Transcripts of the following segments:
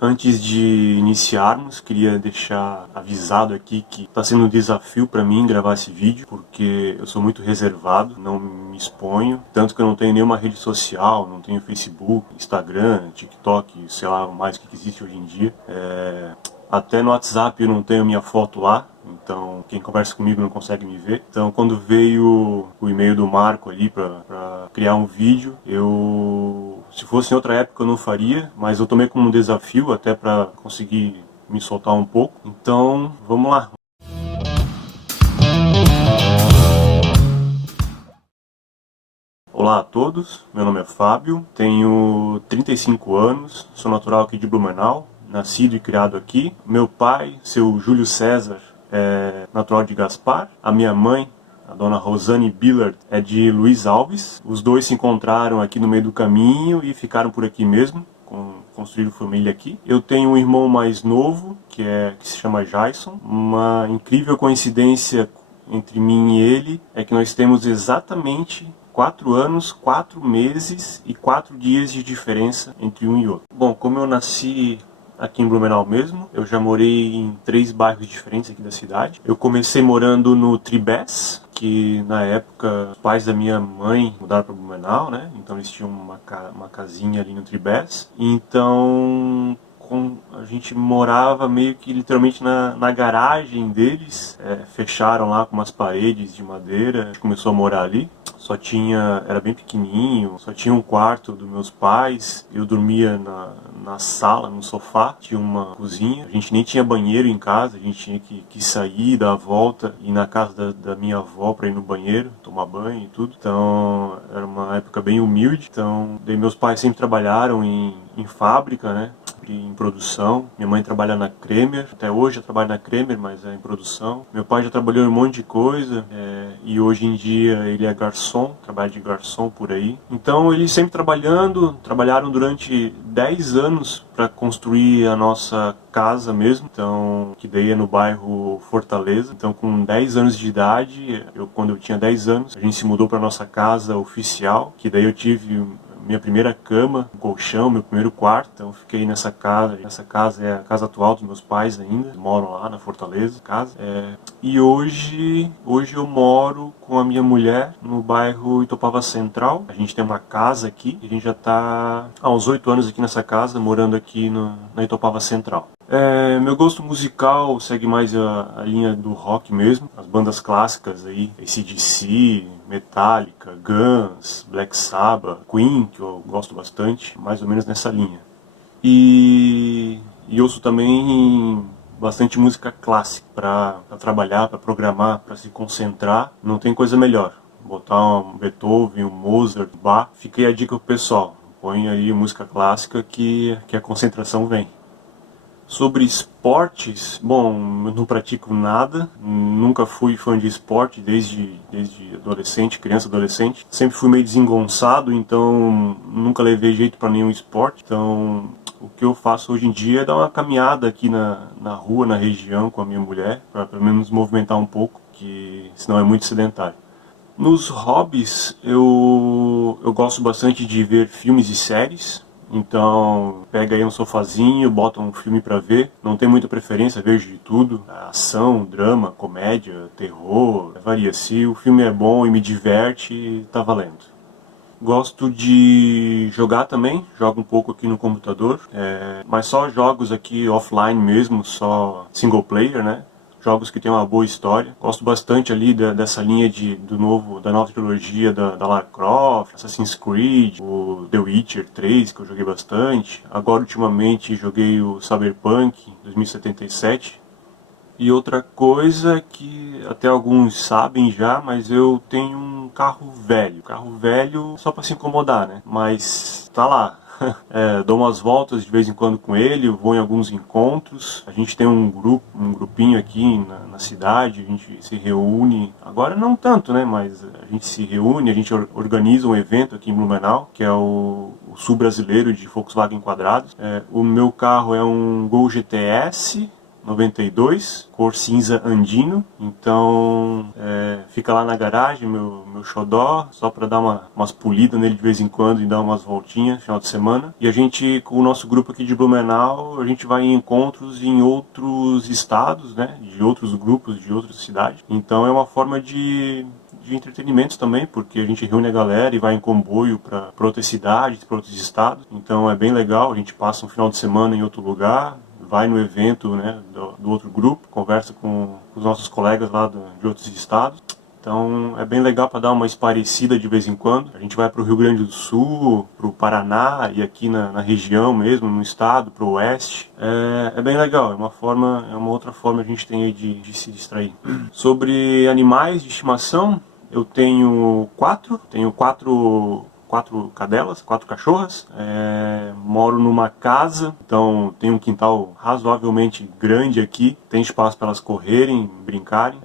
Antes de iniciarmos, queria deixar avisado aqui que está sendo um desafio para mim gravar esse vídeo, porque eu sou muito reservado, não me exponho, tanto que eu não tenho nenhuma rede social, não tenho Facebook, Instagram, TikTok, sei lá mais o que existe hoje em dia. Até no WhatsApp eu não tenho minha foto lá, então quem conversa comigo não consegue me ver. Então quando veio o e-mail do Marco ali para criar um vídeo, se fosse em outra época eu não faria, mas eu tomei como um desafio até para conseguir me soltar um pouco. Então vamos lá. Olá a todos, meu nome é Fábio, tenho 35 anos, sou natural aqui de Blumenau, nascido e criado aqui. Meu pai, seu Júlio César, é natural de Gaspar. A minha mãe, a dona Rosane Billard, é de Luiz Alves. Os dois se encontraram aqui no meio do caminho e ficaram por aqui mesmo, construíram família aqui. Eu tenho um irmão mais novo, que se chama Jason. Uma incrível coincidência entre mim e ele é que nós temos exatamente 4 anos, 4 meses e 4 dias de diferença entre um e outro. Bom, como eu nasci aqui em Blumenau mesmo, eu já morei em 3 bairros diferentes aqui da cidade. Eu comecei morando no Tribés, que na época os pais da minha mãe mudaram para Blumenau, né? Então eles tinham uma casinha ali no Tribés. Então a gente morava meio que literalmente na garagem deles. Fecharam lá com umas paredes de madeira. A gente começou a morar ali. Era bem pequenininho, só tinha um quarto dos meus pais, eu dormia na sala, no sofá, tinha uma cozinha, a gente nem tinha banheiro em casa, a gente tinha que sair, dar a volta, ir na casa da minha avó para ir no banheiro, tomar banho e tudo, então era uma época bem humilde, então daí meus pais sempre trabalharam em fábrica, né? Em produção. Minha mãe trabalha na Kremer, até hoje eu trabalho na Kremer, mas é em produção. Meu pai já trabalhou em um monte de coisa, e hoje em dia ele é garçom, trabalha de garçom por aí. Então eles sempre trabalharam durante 10 anos para construir a nossa casa mesmo, então, que daí é no bairro Fortaleza. Então com 10 anos de idade, quando eu tinha 10 anos, a gente se mudou para nossa casa oficial, que daí eu tive minha primeira cama, um colchão, meu primeiro quarto. Então eu fiquei nessa casa. Essa casa é a casa atual dos meus pais ainda, moram lá na Fortaleza, casa. E hoje eu moro com a minha mulher no bairro Itopava Central. A gente tem uma casa aqui, a gente já está há uns 8 anos aqui nessa casa, morando aqui na Itopava Central. Meu gosto musical segue mais a linha do rock mesmo, as bandas clássicas aí, AC/DC, Metallica, Guns, Black Sabbath, Queen, que eu gosto bastante, mais ou menos nessa linha. E ouço também bastante música clássica para trabalhar, para programar, para se concentrar. Não tem coisa melhor. Botar um Beethoven, um Mozart, Bach. Fica aí a dica pro pessoal. Põe aí música clássica que a concentração vem. Sobre esportes, bom, eu não pratico nada, nunca fui fã de esporte desde adolescente, criança, adolescente. Sempre fui meio desengonçado, então nunca levei jeito para nenhum esporte. Então o que eu faço hoje em dia é dar uma caminhada aqui na rua, na região com a minha mulher, para pelo menos movimentar um pouco, que senão é muito sedentário. Nos hobbies, eu gosto bastante de ver filmes e séries. Então, pega aí um sofazinho, bota um filme pra ver. Não tem muita preferência, vejo de tudo. Ação, drama, comédia, terror, varia. Se o filme é bom e me diverte, tá valendo. Gosto de jogar também, jogo um pouco aqui no computador, mas só jogos aqui offline mesmo, só single player, né? Jogos que tem uma boa história. Gosto bastante ali dessa linha da nova trilogia da Lara Croft, Assassin's Creed, o The Witcher 3, que eu joguei bastante. Agora, ultimamente, joguei o Cyberpunk 2077. E outra coisa que até alguns sabem já, mas eu tenho um carro velho. Carro velho só para se incomodar, né? Mas tá lá. Dou umas voltas de vez em quando com ele, vou em alguns encontros. A gente tem um grupinho aqui na cidade, a gente se reúne. Agora não tanto, né? Mas a gente se reúne, a gente organiza um evento aqui em Blumenau, que é o Sul Brasileiro de Volkswagen Quadrados. O meu carro é um Gol GTS 92, cor cinza andino. Então fica lá na garagem, meu xodó, só para dar umas polidas nele de vez em quando e dar umas voltinhas no final de semana. E a gente, com o nosso grupo aqui de Blumenau, a gente vai em encontros em outros estados, né, de outros grupos, de outras cidades. Então é uma forma de entretenimento também, porque a gente reúne a galera e vai em comboio para outras cidades, para outros estados. Então é bem legal, a gente passa um final de semana em outro lugar, vai no evento, né, do outro grupo, conversa com os nossos colegas lá de outros estados. Então é bem legal para dar uma esparecida de vez em quando. A gente vai para o Rio Grande do Sul, para o Paraná e aqui na região mesmo, no estado, para o oeste. É bem legal, é uma outra forma que a gente tem aí de se distrair. Sobre animais de estimação, eu tenho quatro cadelas, 4 cachorras. Moro numa casa, então tem um quintal razoavelmente grande aqui, tem espaço para elas correrem, brincarem.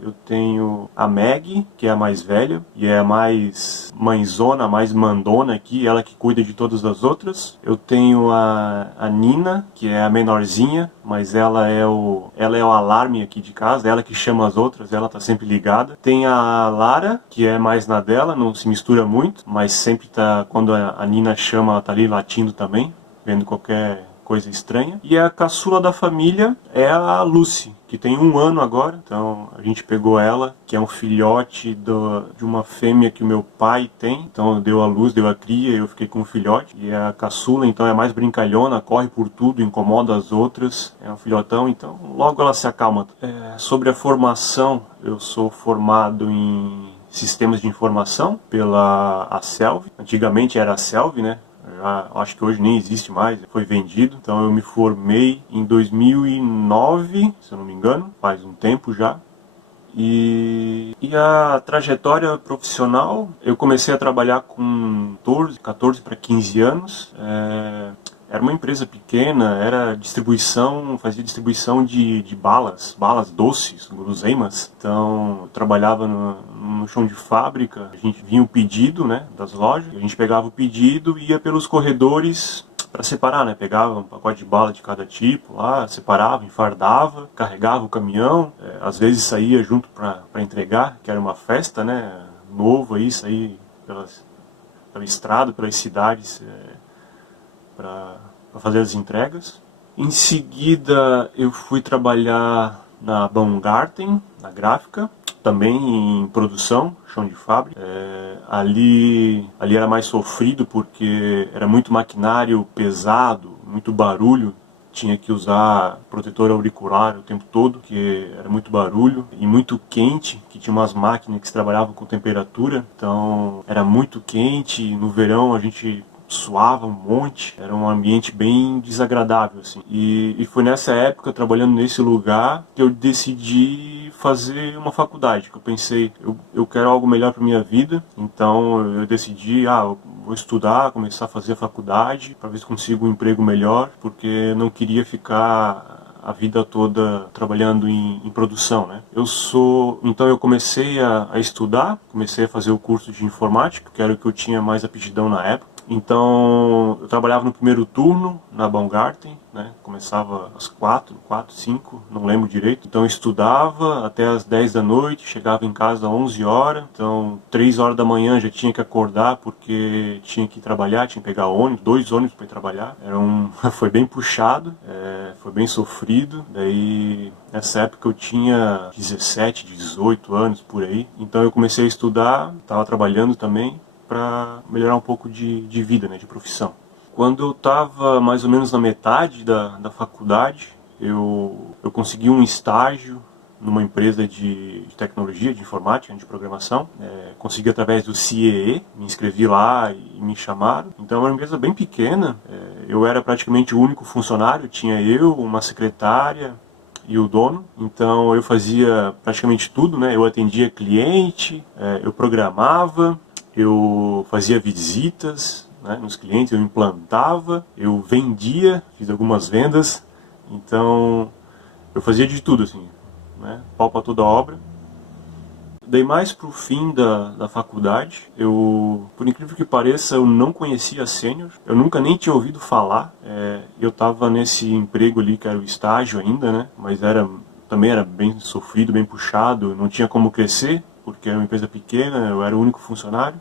Eu tenho a Maggie, que é a mais velha e é a mais mãezona, a mais mandona aqui, ela que cuida de todas as outras. Eu tenho a Nina, que é a menorzinha, mas ela é o alarme aqui de casa, ela que chama as outras, ela tá sempre ligada. Tem a Lara, que é mais na dela, não se mistura muito, mas sempre tá, quando a Nina chama, ela tá ali latindo também, vendo qualquer coisa estranha. E a caçula da família é a Lucy, que tem 1 ano agora. Então a gente pegou ela, que é um filhote de uma fêmea que o meu pai tem. Então deu a luz, deu a cria, e eu fiquei com o filhote. E a caçula então é mais brincalhona, corre por tudo, incomoda as outras. É um filhotão, então logo ela se acalma. Sobre a formação, eu sou formado em sistemas de informação pela Acelv. Antigamente era a Acelv, né? Acho que hoje nem existe mais, foi vendido. Então eu me formei em 2009, se eu não me engano, faz um tempo já. E a trajetória profissional, eu comecei a trabalhar com 14 para 15 anos. Era uma empresa pequena, fazia distribuição de balas doces, guloseimas. Então, eu trabalhava no chão de fábrica, a gente vinha o pedido, né, das lojas, a gente pegava o pedido e ia pelos corredores para separar, né, pegava um pacote de bala de cada tipo lá, separava, enfardava, carregava o caminhão, às vezes saía junto para entregar, que era uma festa, né, novo aí, sair pela estrada, pelas cidades, para fazer as entregas. Em seguida eu fui trabalhar na Baumgarten, na gráfica, também em produção, chão de fábrica. Ali era mais sofrido porque era muito maquinário pesado, muito barulho. Tinha que usar protetor auricular o tempo todo, que era muito barulho e muito quente, que tinha umas máquinas que trabalhavam com temperatura, então era muito quente. No verão a gente suava um monte, era um ambiente bem desagradável, assim. E foi nessa época, trabalhando nesse lugar, que eu decidi fazer uma faculdade, que eu pensei, eu quero algo melhor para minha vida, então eu decidi, eu vou estudar, começar a fazer a faculdade, para ver se consigo um emprego melhor, porque não queria ficar a vida toda trabalhando em produção, né? Então eu comecei a estudar, comecei a fazer o curso de informática, que era o que eu tinha mais aptidão na época. Então, eu trabalhava no primeiro turno na Baumgarten, né? Começava às 4, 5, não lembro direito. Então eu estudava até às 10 da noite, chegava em casa às 11 horas. Então, 3 horas da manhã já tinha que acordar porque tinha que trabalhar, tinha que pegar ônibus, 2 ônibus para ir trabalhar. Foi bem puxado, foi bem sofrido. Daí, nessa época eu tinha 17, 18 anos por aí. Então eu comecei a estudar, estava trabalhando também, para melhorar um pouco de vida, né, de profissão. Quando eu estava mais ou menos na metade da faculdade, eu consegui um estágio numa empresa de tecnologia, de informática, de programação. Consegui através do CIEE, me inscrevi lá e me chamaram. Então era uma empresa bem pequena, eu era praticamente o único funcionário, tinha eu, uma secretária e o dono. Então eu fazia praticamente tudo, né? Eu atendia cliente, eu programava, eu fazia visitas, né, nos clientes, eu implantava, eu vendia, fiz algumas vendas, então eu fazia de tudo, assim, né, pau para toda obra. Daí mais pro fim da faculdade, por incrível que pareça, eu não conhecia a Sênior, eu nunca nem tinha ouvido falar. Eu tava nesse emprego ali que era o estágio ainda, né? Mas também era bem sofrido, bem puxado, não tinha como crescer, porque era uma empresa pequena, eu era o único funcionário.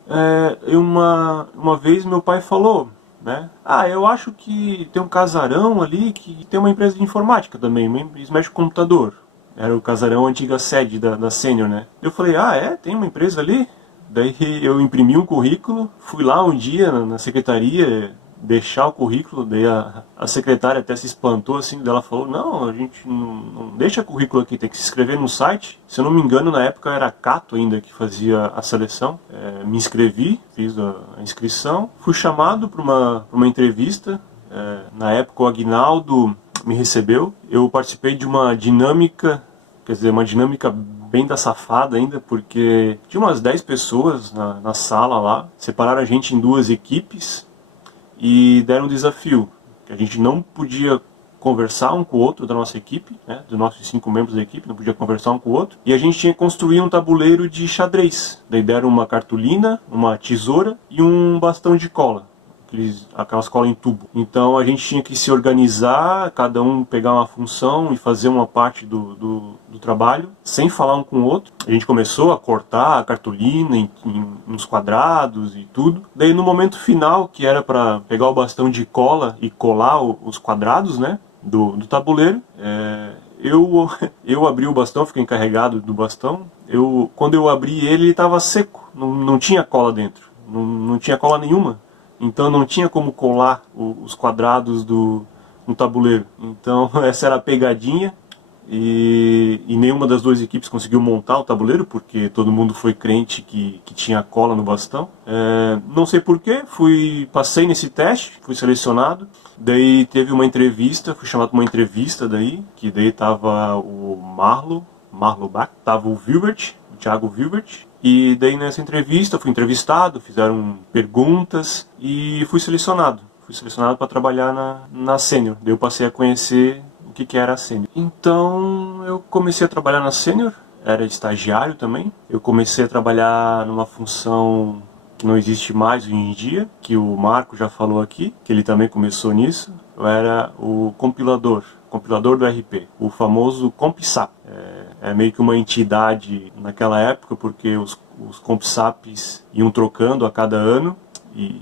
Uma vez meu pai falou, né? Eu acho que tem um casarão ali que tem uma empresa de informática também, eles mexem com computador. Era o casarão, a antiga sede da Sênior, né? Eu falei, tem uma empresa ali? Daí eu imprimi um currículo, fui lá um dia na secretaria deixar o currículo, daí a secretária até se espantou assim, daí ela falou, não, a gente não deixa currículo aqui, tem que se inscrever no site. Se eu não me engano, na época era a Cato ainda que fazia a seleção. Me inscrevi, fiz a inscrição, fui chamado para uma entrevista. Na época o Aguinaldo me recebeu. Eu participei de uma dinâmica, quer dizer, uma dinâmica bem da safada ainda, porque tinha umas 10 pessoas na sala lá, separaram a gente em duas equipes e deram um desafio, que a gente não podia conversar um com o outro da nossa equipe, né, dos nossos 5 membros da equipe, não podia conversar um com o outro, e a gente tinha que construir um tabuleiro de xadrez. Daí deram uma cartolina, uma tesoura e um bastão de cola. Aquelas colas em tubo. Então a gente tinha que se organizar, cada um pegar uma função e fazer uma parte do trabalho, sem falar um com o outro. A gente começou a cortar a cartolina uns quadrados e tudo. Daí no momento final, que era para pegar o bastão de cola e colar os quadrados, né, do tabuleiro, eu abri o bastão, fiquei encarregado do bastão. Quando eu abri ele estava seco, não tinha cola dentro, não tinha cola nenhuma. Então não tinha como colar os quadrados no tabuleiro. Então essa era a pegadinha. E nenhuma das duas equipes conseguiu montar o tabuleiro, porque todo mundo foi crente que tinha cola no bastão. Não sei porquê, passei nesse teste, fui selecionado. Daí teve uma entrevista, fui chamado para uma entrevista daí, que daí tava o Marlo Bach, tava o Thiago Wilbert. E daí nessa entrevista, fui entrevistado, fizeram perguntas e fui selecionado. Fui selecionado para trabalhar na Sênior. Daí eu passei a conhecer o que era a Sênior. Então eu comecei a trabalhar na Sênior, era estagiário também. Eu comecei a trabalhar numa função que não existe mais hoje em dia, que o Marco já falou aqui, que ele também começou nisso. Eu era o compilador do RP, o famoso CompSap. É meio que uma entidade naquela época, porque os CompSaps iam trocando a cada ano e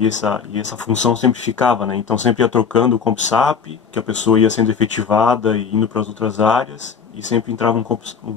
essa função sempre ficava, né? Então sempre ia trocando o CompSap, que a pessoa ia sendo efetivada e indo para as outras áreas, e sempre entrava um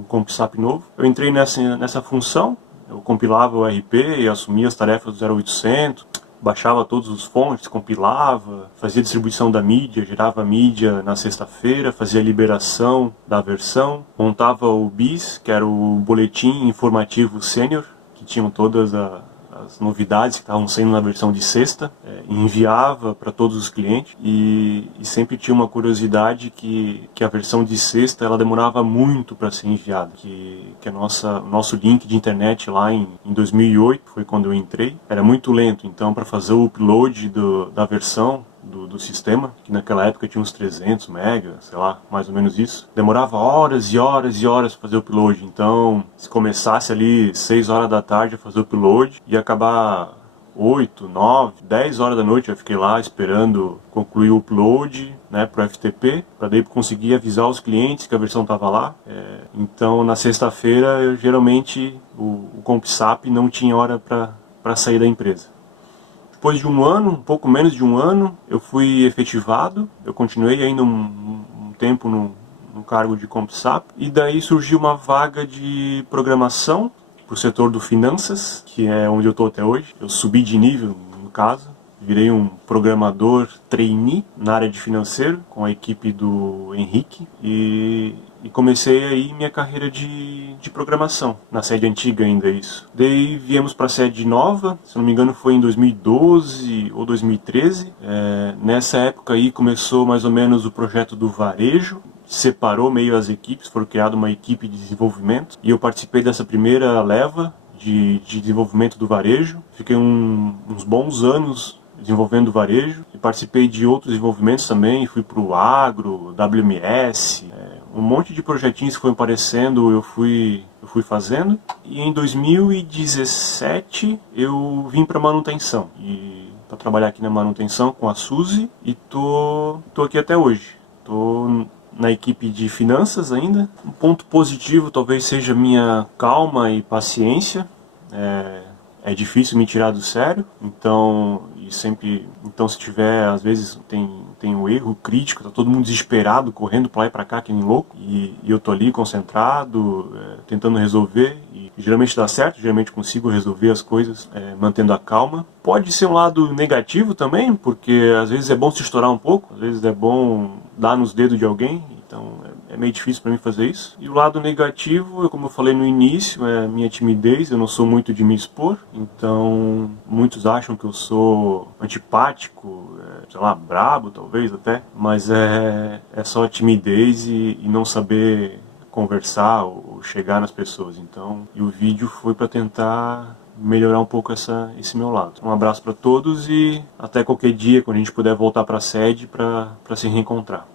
CompSap novo. Eu entrei nessa função, eu compilava o RP e assumia as tarefas do 0800, baixava todos os fontes, compilava, fazia distribuição da mídia, gerava a mídia na sexta-feira, fazia a liberação da versão, montava o BIS, que era o Boletim Informativo Sênior, que tinham todas as novidades que estavam saindo na versão de sexta, enviava para todos os clientes e sempre tinha uma curiosidade que a versão de sexta ela demorava muito para ser enviada, que o nosso link de internet lá em 2008, foi quando eu entrei, era muito lento, então para fazer o upload da versão do sistema, que naquela época tinha uns 300 megas, sei lá, mais ou menos isso. Demorava horas e horas e horas para fazer o upload. Então, se começasse ali 6 horas da tarde a fazer o upload, ia acabar 8, 9, 10 horas da noite. Eu fiquei lá esperando concluir o upload, né, pro FTP, para daí conseguir avisar os clientes que a versão estava lá. Então, na sexta-feira, geralmente o CompSap não tinha hora para sair da empresa. Depois de um ano, um pouco menos de um ano, eu fui efetivado. Eu continuei ainda um tempo no cargo de CompSap. E daí surgiu uma vaga de programação para o setor do finanças, que é onde eu estou até hoje. Eu subi de nível, no caso. Virei um programador trainee na área de financeiro, com a equipe do Henrique. E comecei aí minha carreira de programação, na sede antiga ainda isso. Daí viemos para a sede nova, se não me engano foi em 2012 ou 2013. Nessa época aí começou mais ou menos o projeto do varejo, separou meio as equipes, foi criada uma equipe de desenvolvimento, e eu participei dessa primeira leva de desenvolvimento do varejo. Fiquei uns bons anos desenvolvendo o varejo e participei de outros desenvolvimentos também, fui para o agro, WMS, Um monte de projetinhos que foram aparecendo, eu fui fazendo. E em 2017 eu vim para manutenção. E para trabalhar aqui na manutenção com a Suzy. E tô aqui até hoje. Tô na equipe de finanças ainda. Um ponto positivo talvez seja minha calma e paciência. É difícil me tirar do sério, então se tiver, às vezes tem um erro crítico, tá todo mundo desesperado, correndo para lá e para cá que nem louco, e eu tô ali concentrado, tentando resolver, e geralmente dá certo, geralmente consigo resolver as coisas, mantendo a calma. Pode ser um lado negativo também, porque às vezes é bom se estourar um pouco, às vezes é bom dar nos dedos de alguém, então é meio difícil para mim fazer isso. E o lado negativo, como eu falei no início, é a minha timidez. Eu não sou muito de me expor, então muitos acham que eu sou antipático, sei lá, brabo talvez até, mas é só timidez e não saber conversar ou chegar nas pessoas. Então, e o vídeo foi para tentar melhorar um pouco esse meu lado. Um abraço para todos e até qualquer dia quando a gente puder voltar para a sede para se reencontrar.